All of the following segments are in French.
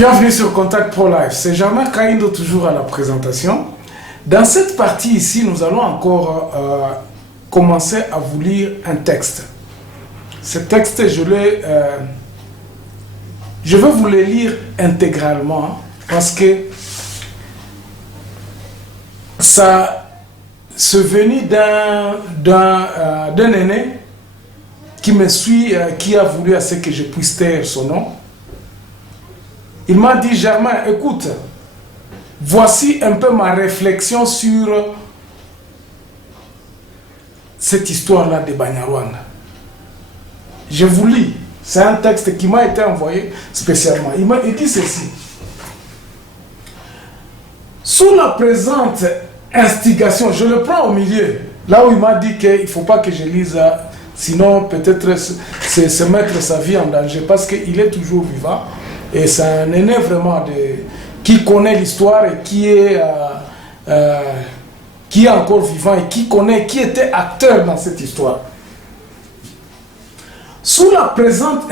Bienvenue sur Contact Pro Life, c'est Germain Kaindo toujours à la présentation. Dans cette partie ici, nous allons encore commencer à vous lire un texte. Ce texte, je vais vous le lire intégralement parce que ça c'est venu d'un aîné qui me suit, qui a voulu à ce que je puisse taire son nom. Il m'a dit: Germain, écoute, voici un peu ma réflexion sur cette histoire-là de Banyarwanda. Je vous lis, c'est un texte qui m'a été envoyé spécialement. Il dit ceci: sous la présente instigation, je le prends au milieu, là où il m'a dit qu'il ne faut pas que je lise, sinon peut-être se mettre sa vie en danger, parce qu'il est toujours vivant. Et c'est un aîné vraiment qui connaît l'histoire et qui est encore vivant et qui était acteur dans cette histoire. Sous la présente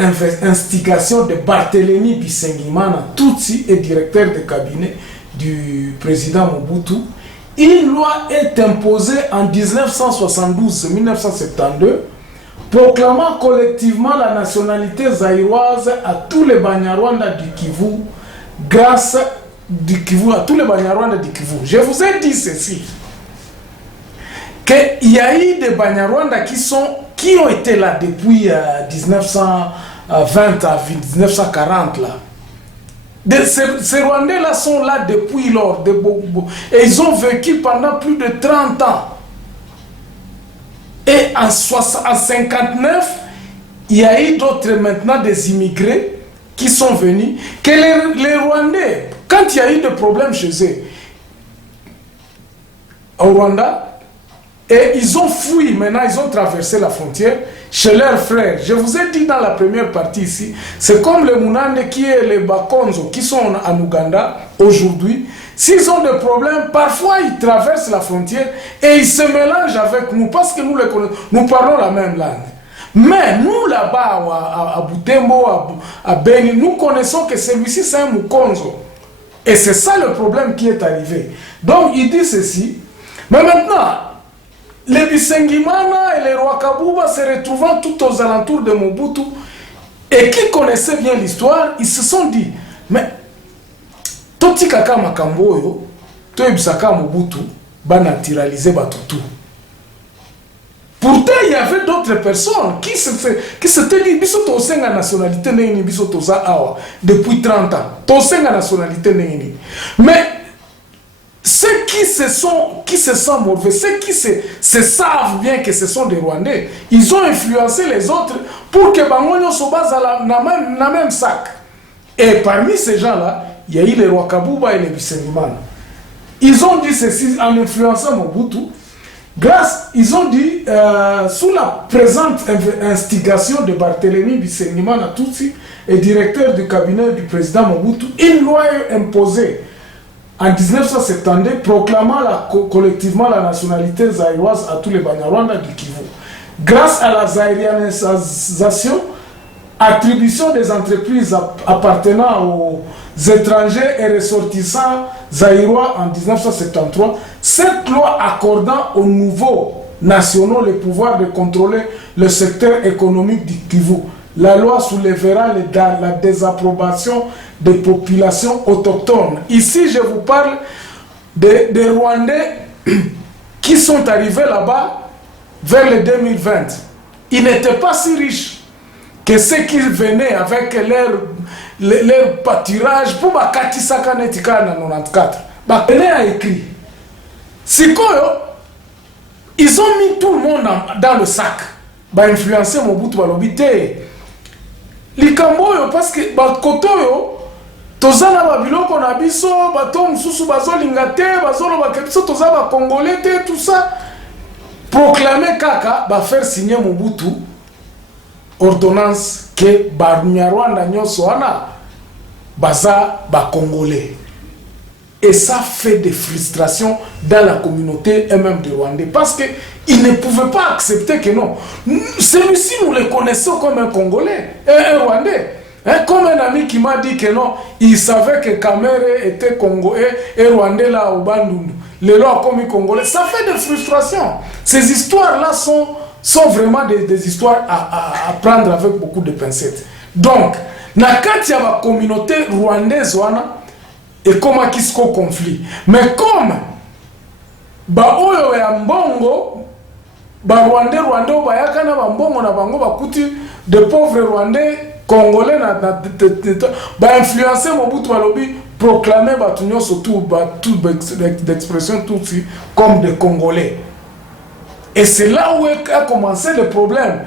instigation de Barthélemy Bisengimana Tutsi et directeur de cabinet du président Mobutu, une loi est imposée en 1972-1972 proclamant collectivement la nationalité zaïroise à tous les Banyarwanda du Kivu, grâce à tous les Banyarwanda du Kivu. Je vous ai dit ceci, qu'il y a eu des Banyarwanda qui ont été là depuis 1920 à 1940 là. Ces Rwandais là sont là depuis lors, et ils ont vécu pendant plus de 30 ans. Et en 1959, il y a eu d'autres maintenant des immigrés qui sont venus, que les Rwandais, quand il y a eu des problèmes chez eux, au Rwanda, et ils ont fui, maintenant ils ont traversé la frontière chez leurs frères. Je vous ai dit dans la première partie ici, c'est comme les Munande qui est les Bakonzo qui sont en Ouganda aujourd'hui. S'ils ont des problèmes, parfois ils traversent la frontière et ils se mélangent avec nous parce que nous les connaissons, nous parlons la même langue. Mais nous là-bas, à Butembo, à Beni, nous connaissons que celui-ci c'est un Mukonzo. Et c'est ça le problème qui est arrivé. Donc il dit ceci, mais maintenant, les Bisengimana et les Rwakabuba se retrouvant tout aux alentours de Mobutu et qui connaissaient bien l'histoire, ils se sont dit, mais Toti kaka makamboyo, to ebisaka Mobutu, ba naturaliser batutu. Pourtant, il y avait d'autres personnes qui s'étaient dit, biso tosenga nationalité neni, biso toza awa, depuis 30 ans. Tosenga nationalité neni. Mais ceux qui se sentent mauvais, ceux qui se savent bien que ce sont des Rwandais, ils ont influencé les autres pour que Bangonyo se base dans le même sac. Et parmi ces gens-là, il y a eu les Rwakabuba et les Bisengimana. Ils ont dit ceci en influençant Mobutu. Ils ont dit, sous la présente instigation de Barthélemy Bisengimana Tutsi et directeur du cabinet du président Mobutu, une loi est imposée en 1972 proclamant collectivement la nationalité zaïroise à tous les Banyarwanda du Kivu. Grâce à la zaïrianisation, attribution des entreprises appartenant aux étrangers et ressortissants zaïrois en 1973, cette loi accordant aux nouveaux nationaux le pouvoir de contrôler le secteur économique du Kivu. La loi soulèvera la désapprobation des populations autochtones. Ici, je vous parle des Rwandais qui sont arrivés là-bas vers le 2020. Ils n'étaient pas si riches que ceux qui venaient avec leur pâturage pour bakati sakanetika na 94. Bakene a écrit. Sikoyo, ils ont mis tout le monde dans le sac. Ba influencer Mobutu balobite. Likamboyo parce que bakotoyo tozana babiloko na biso bato mususu bazolinga te bazolo bakebiso toza ba congolais te tout ça. Proclamer kaka ba faire signer Mobutu ordonnance que Banyarwanda nyonso wana baza ba congolais. Et ça fait des frustrations dans la communauté et même des Rwandais parce qu'ils ne pouvaient pas accepter que non. Celui-ci, nous le connaissons comme un Congolais, un Rwandais. Hein, comme un ami qui m'a dit que non, il savait que Kamere était congolais et Rwandais là au Bandundu. Le loi comme congolais, ça fait des frustrations. Ces histoires-là sont vraiment des histoires à prendre avec beaucoup de pincettes. Donc, nakati ya la communauté rwandaise wana et comme akisko conflit. Mais comme ba oyo ya mbongo ba Rwandais bayaka na ba mbongo na bango bakuti de pauvres Rwandais congolais ba influencer Mobutu balobi proclamer batunyo surtout tout d'expression tout comme des Congolais. Et c'est là où a commencé le problème.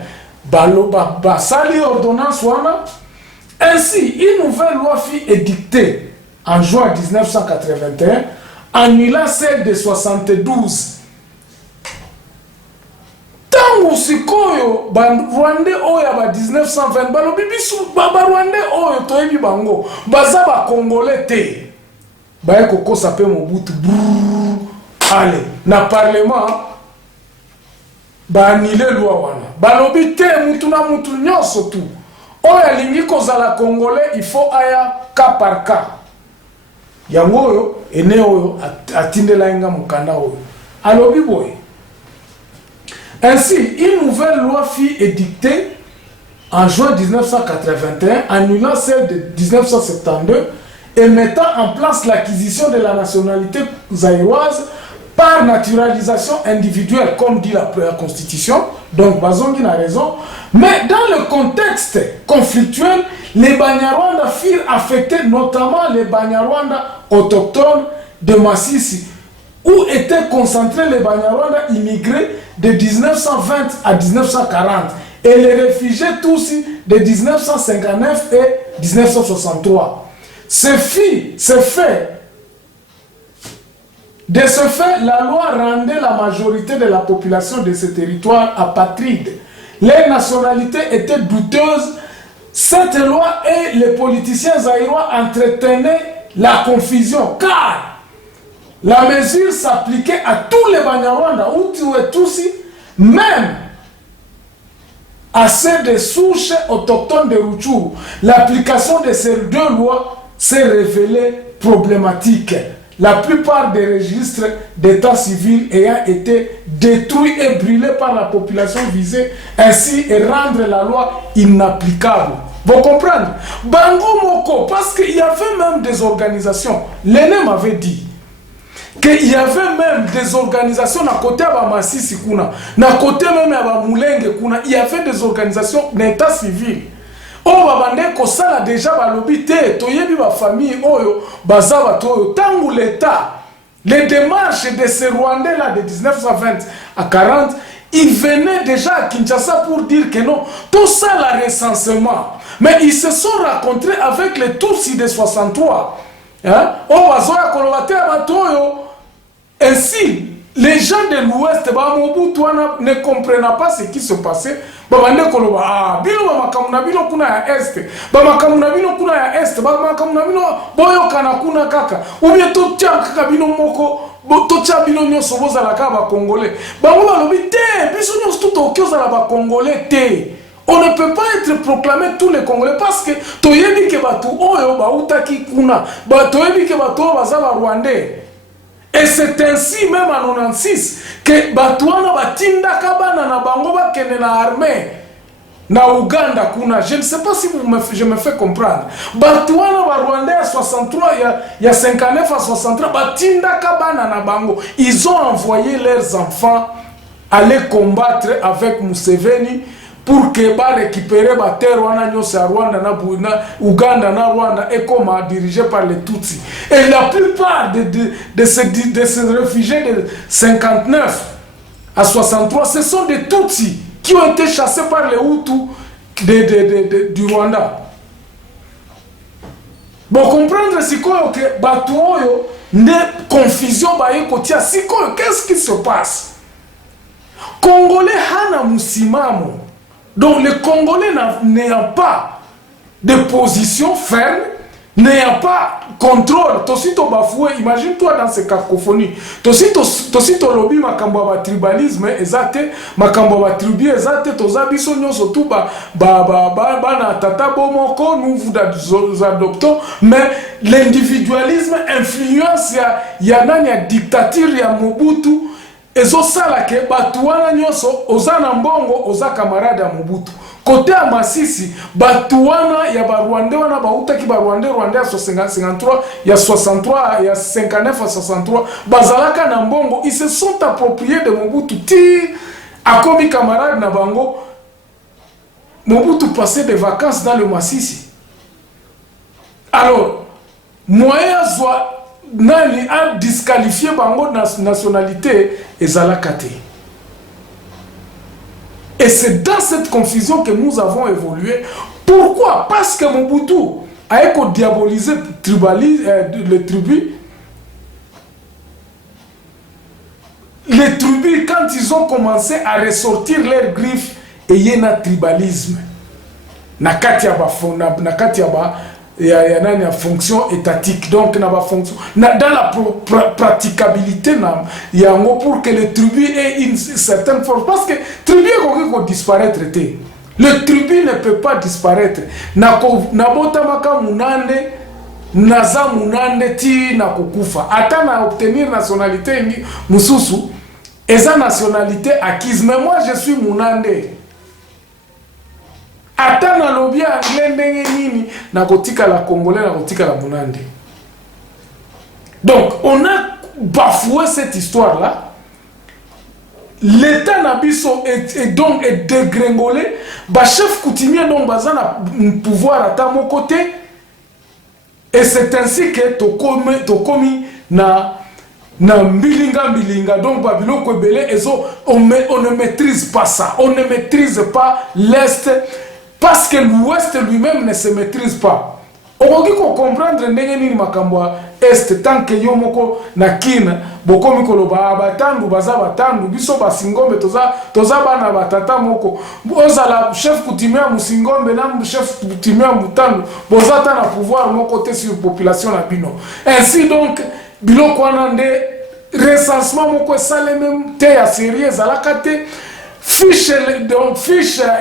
Sali ordonnance wana. Ainsi, une nouvelle loi fut édictée en juin 1981, annulant celle de 72. Tango sikoyo Rwandais oya ba 1920 balobi bisu Rwandais oyo toyebi bango baza ba congolais te ba koko sape Mobutu allez na parlement ba annulé loi wana balobi te mutu na mutu nyonso tu oya lingi kozala congolais il faut aya cas par cas yango oyo ene oyo atindela inga mukanda oyo alobi boye. Ainsi, une nouvelle loi fut édictée en juin 1981, annulant celle de 1972 et mettant en place l'acquisition de la nationalité zaïroise par naturalisation individuelle, comme dit la Constitution. Donc, Bazongi a raison. Mais dans le contexte conflictuel, les Banyarwanda furent affectés, notamment les Banyarwanda autochtones de Massissi, où étaient concentrés les Banyarwanda immigrés de 1920 à 1940 et les réfugiés tous de 1959 et 1963. De ce fait, la loi rendait la majorité de la population de ce territoire apatride. Les nationalités étaient douteuses. Cette loi et les politiciens zaïrois entretenaient la confusion car la mesure s'appliquait à tous les Banyarwanda, où tu es tous, même à ceux des souches autochtones de Rutshuru. L'application de ces deux lois s'est révélée problématique. La plupart des registres d'état civil ayant été détruits et brûlés par la population visée, ainsi et rendre la loi inapplicable. Vous comprenez? Bango Moko, parce qu'il y avait même des organisations. L'aîné m'avait dit qu'il y avait même des organisations à côté de Massissi Kuna, à côté même de Moulenge Kuna, il y avait des organisations d'état civil. Oh, babande ko sala déjà balobi te, toyebi ba famille oyo, bazaba toyo, tangu l'État, les démarches de ces Rwandais là de 1920 à 40, ils venaient déjà à Kinshasa pour dire que non, tout ça le recensement. Mais ils se sont rencontrés avec les Tutsis de 63. Hein? Oh, bazoya kolobate abatoyo. Ainsi, les gens de l'Ouest, ne comprenaient pas ce qui se passait. Babande koloba ah bilo bamakamuna bilo kuna ya est bamakamuna bilo kuna ya est bamakamuna bilo boyo kana kuna kaka ou bien to tia kaka bino moko to tia bino nyonso bozala ka ba congolais bango balobi te biso nyonso to okioza la ba congolais te. On ne peut pas être proclamé tous les Congolais parce que toyebi ke batu oyo ba utaki kuna ba toyebi ke batu baza ba Rwandais. Et c'est ainsi même en 96 que Batouana batinda kabana na bango bakende na armée na Uganda kuna. Je ne sais pas si je me fais comprendre. Batouana ba Rwandais à 63 il y a 59 à 63 batinda kabana na bango. Ils ont envoyé leurs enfants aller combattre avec Museveni pour que ba récupérer ba terre wana nyose à Rwanda na Uganda na Rwanda et comme dirigé par les Tutsis. Et la plupart de ces réfugiés de 59 à 63, ce sont des Tutsis qui ont été chassés par les Hutus du Rwanda. Bon, comprendre si quoi que Batuoyo ne confusion ba yekotia si quoi qu'est-ce qui se passe? Congolais hana musimamo. Donc les Congolais n'ayant pas de position ferme, Il n'y a pas contrôle. Tosi to bafoué, imagine-toi dans ces cacophonie. Tosi to lobby makambo ba tribalisme ezate, makambo ba tribu ezate, toza biso nyonso tout ba na tata bomoko, nous vous adoptons, mais l'individualisme influence ya nani ya dictature ya Mobutu, ezo sala ke batu wana nyonso oza na mbongo, oza camarade ya Mobutu. Côté à Massissi, Batouana, il y a Rwandais, on a Baouta qui Rwandais à 53, il y a 63, il y a 59 à 63. Bazalaka Nambongo, ils se sont appropriés de Mobutu. A comme camarade Nabango, Mobutu passait des vacances dans le Massissi. Alors, moyen soit Nani a disqualifié Bango nationalité et Zalakate. Et c'est dans cette confusion que nous avons évolué. Pourquoi? Parce que Mobutu a diabolisé les tribus. Les tribus, quand ils ont commencé à ressortir leurs griffes, il y a un tribalisme. Il y a une fonction étatique, donc dans la praticabilité, il y a un mot pour que les tribus aient une certaine force. Parce que les tribus vont disparaître. Le tribu ne peut pas disparaître. Nabotamaka munande, naza munande ti na kukufa. Ata na obtenir nationalité mususu, eza nationalité acquise. Mais moi je suis munande. Ata na lobby anglais ndenge nini na kotika la congolais na kotika la munande. Donc on a bafoué cette histoire là. L'état nabiso est donc dégringolé. Ba chef coutumier donc bazana pouvoir à mon côté. Et c'est ainsi que tokomi na mbilinga donc Babylone Kwebele on ne maîtrise pas ça. On ne maîtrise pas l'est. Parce que l'Ouest lui-même ne se maîtrise pas. On peut comprendre que makambo est tant que yomoko na kina bokomi koloba batandu baza batandu biso basingombe toza bana batata moko oza la chef coutumier musingombe na chef coutumier mutandu bozata na pouvoir mon côté sur population na bino. Ainsi donc biloko nande recensement moko sale même te ya sérieux alakate fiche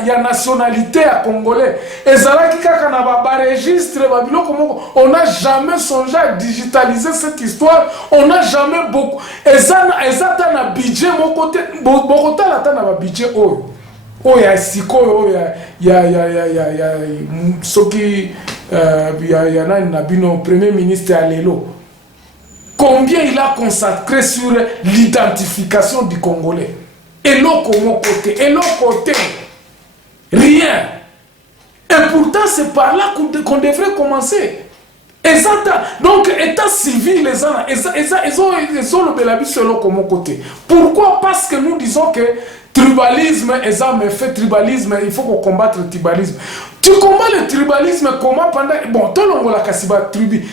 ya nationalité à congolais et zalaki kaka na ba registre ba biloko moko. On n'a jamais songé à digitaliser cette histoire. On n'a jamais beaucoup ezata na budget moko te bokota la ta na ba budget ya siko ya soki ya nani na bino premier ministre Alelo. Combien il a consacré sur l'identification du Congolais? Et l'autre côté, rien. Et pourtant, c'est par là qu'on devrait commencer. Donc, état civil, ils ont le belabis sur l'autre côté. Pourquoi? Parce que nous disons que tribalisme, tribalisme, il faut qu'on combatte le tribalisme. Tu combats le tribalisme comment pendant... Bon, tout le monde a kasiba tribu.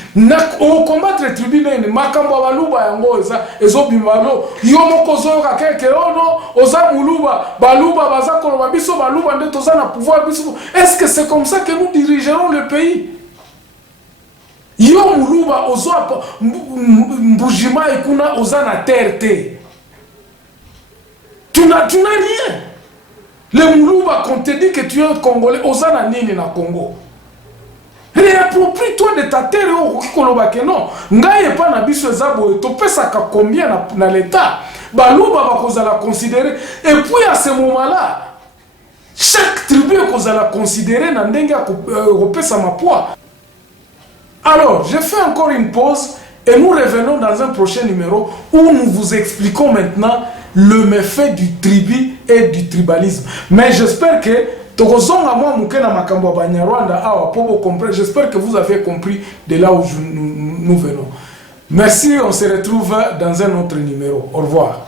On combat le tribu, makamba baluba yango ezo bimalo. Yomoko zoka keke ono, oza muluba, baluba bazako babiso baluba nde toza na pouvoir biso. Est-ce que c'est comme ça que nous dirigerons le pays? Yo muluba ozo mbujima ikuna oza na terre te. Tu n'as rien. Le Moulouba, quand te dit que tu es un Congolais, Osana Nini na Congo. Réapproprie-toi de ta terre au Kikolobake. Non. Ngaye pas na biso ezabo et topé ça combien na l'état. Balouba va qu'on la considérer. Et puis à ce moment-là, chaque tribu qu'on la considérer n'a ndenga repé sa ma poids. Alors, je fais encore une pause et nous revenons dans un prochain numéro où nous vous expliquons maintenant le méfait du tribu et du tribalisme. Mais j'espère que j'espère que vous avez compris de là où nous venons. Merci, on se retrouve dans un autre numéro. Au revoir.